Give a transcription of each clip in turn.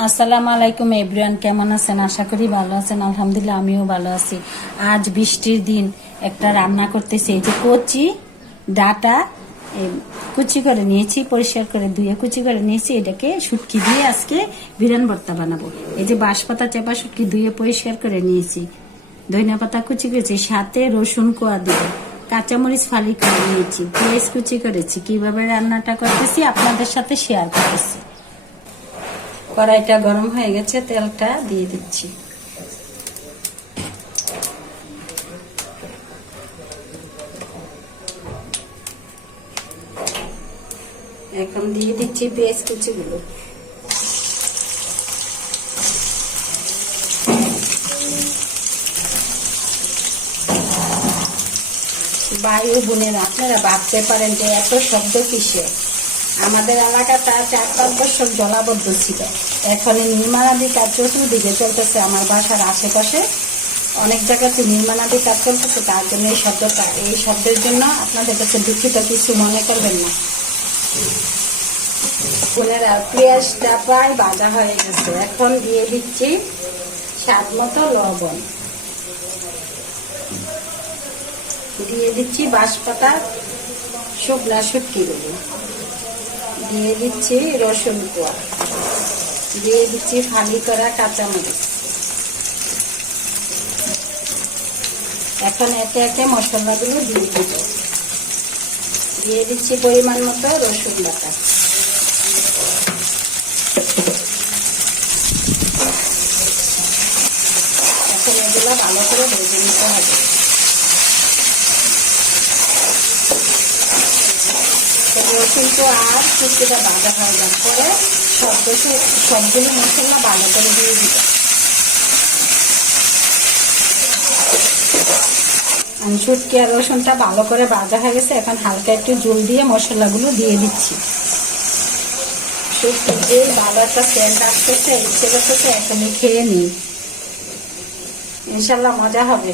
আসসালামু আলাইকুম এভরিওয়ান, কেমন আছেন? আশা করি ভালো আছেন। আলহামদুলিল্লাহ আমিও ভালো আছি। আজ বৃষ্টির দিন একটা রান্না করতেছি। এই যে কচি ডাটা কুচি করে নিয়েছি, পরিষ্কার করে ধুয়ে কুচি করে নিয়েছি। এটাকে শুটকি দিয়ে আজকে বিরান ভর্তা বানাবো। এই যে বাঁশপাতা চেপা শুটকি ধুয়ে পরিষ্কার করে নিয়েছি, ধনিয়া পাতা কুচি করেছি, সাথে রসুন কোয়া দিব, কাঁচামরিচ ফালি করে নিয়েছি, পেঁয়াজ কুচি করেছি। কিভাবে রান্নাটা করতেছি আপনাদের সাথে শেয়ার করতেছি। কড়াইটা গরম হয়ে গেছে, তেলটা দিয়ে দিচ্ছি। এখন দিয়ে দিচ্ছি পেঁয়াজ কুচিগুলো। বায়ু বোনের, আপনারা ভাবতে পারেন যে এত শব্দ কিসে। আমাদের এলাকাটা 4-5 বছর জলাবদ্ধ ছিল। এখন নির্মাণাদি কাজ চতুর্দিকে চলতেছে। আমার বাসার আশেপাশে অনেক জায়গাতে নির্মাণাদি কাজ চলতেছে, তার জন্য এই শব্দের জন্য আপনাদের কাছে দুঃখিত, কিছু মনে করবেন না। বোনেরা, পেঁয়াজটা প্রায় ভাজা হয়ে গেছে। এখন দিয়ে দিচ্ছি স্বাদ মতো লবণ, দিয়ে দিচ্ছি বাঁশপাতা শুকনা শুটকিগুলো, দিয়ে দিচ্ছি রসুন কোয়া, দিয়ে দিচ্ছি ফালি করা কাঁচামরিচ। এখন একে একে মশলাগুলো দিয়ে দিব। দিয়ে দিচ্ছি পরিমাণ মতো রসুন বাটা। এখন এগুলো ভালো করে ভেজে নিতে হবে। রসুন তো আর শুটকিটা ভাজা হয়ে যাওয়ার পরে সবগুলো মশলা ভালো করে দিয়ে দিব। শুটকি আর রসুনটা ভালো করে ভাজা হয়ে গেছে। এখন হালকা একটু জল দিয়ে মশলাগুলো দিয়ে দিচ্ছি। শুটকি যে ভালো একটা সেন্ট আসতেছে, ইচ্ছে করতেছে এখনই খেয়ে নিই, ইনশাল্লাহ মজা হবে।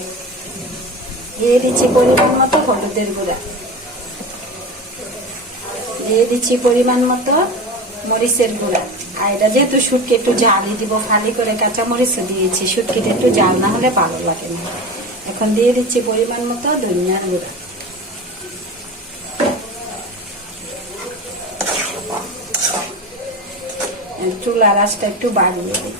দিয়ে দিচ্ছি পরিমাণ মতো হলুদের গুঁড়া, দিয়ে দিচ্ছি পরিমাণ মতো মরিচের গুঁড়া। আর এটা যেহেতু শুটকি একটু ঝালই দিব, ফালি করে কাঁচা মরিচ দিয়েছি, শুটকিটা একটু ঝাল না হলে ভালো লাগে না। এখন দিয়ে দিচ্ছি পরিমাণ মতো ধনিয়ার গুঁড়া। চুলার আঁচটা একটু বাড়িয়ে দিই।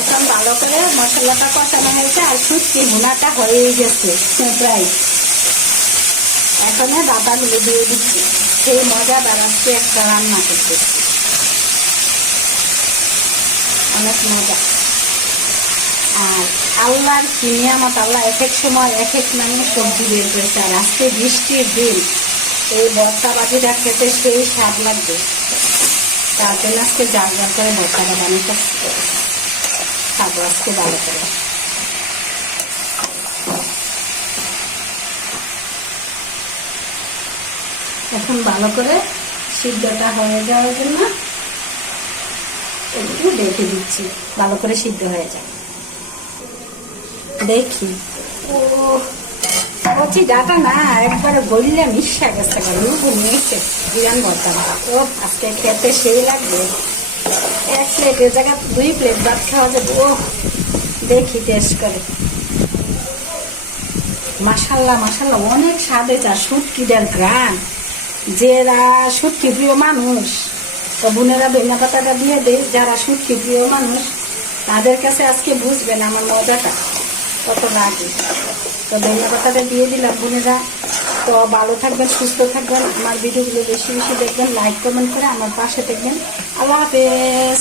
এখন ভালো করে মশলাটা কষানো হয়েছে আর শুটকি ভুনাটা হয়ে গেছে প্রায়। এখন ডাটাগুলো দিয়ে দিচ্ছি। সেই মজা দাঁড়াচ্ছে একটা রান্না করতে, অনেক মজা। আর আল্লাহর কি নিয়ামত, আল্লাহ এক এক সময় এক এক নামে সবজি বের করেছে। আর আজকে বৃষ্টির দিন এই ভর্তা বাজিটা খেতে সেই স্বাদ লাগবে। তার জন্য আজকে জাল করে ভর্তাটা বানিয়ে খাবো আজকে ভালো করে। এখন ভালো করে সিদ্ধটা হয়ে যাওয়ার জন্য একটু ঢেকে দিচ্ছি, ভালো করে সিদ্ধ হয়ে যায়। দেখি ও কচি ডাটা না একবারে গলিলে মিশা গেছে, নিয়েছে বিরান ভর্তা। ও আজকে খেতে সেই লাগবে। 1 প্লেটের জায়গায় 2 প্লেট ভাত খাওয়া যাবে। ও দেখি টেস্ট করে। মাশাল্লাহ মাশাল্লাহ, অনেক স্বাদ হয়েছে। আর শুটকিটার গ্রান, যারা শুটকি প্রিয় মানুষ তো বোনেরা ধনিয়া পাতাটা দিয়ে দেয়। যারা শুটকি প্রিয় মানুষ তাদের কাছে আজকে বুঝবেন আমার মজাটা কত লাগে। তো ধনিয়া পাতাটা দিয়ে দিলাম বোনেরা। তো ভালো থাকবেন, সুস্থ থাকবেন, আমার ভিডিওগুলো বেশি বেশি দেখবেন, লাইক কমেন্ট করে আমার পাশে দেখবেন। আল্লাহ হাফেজ।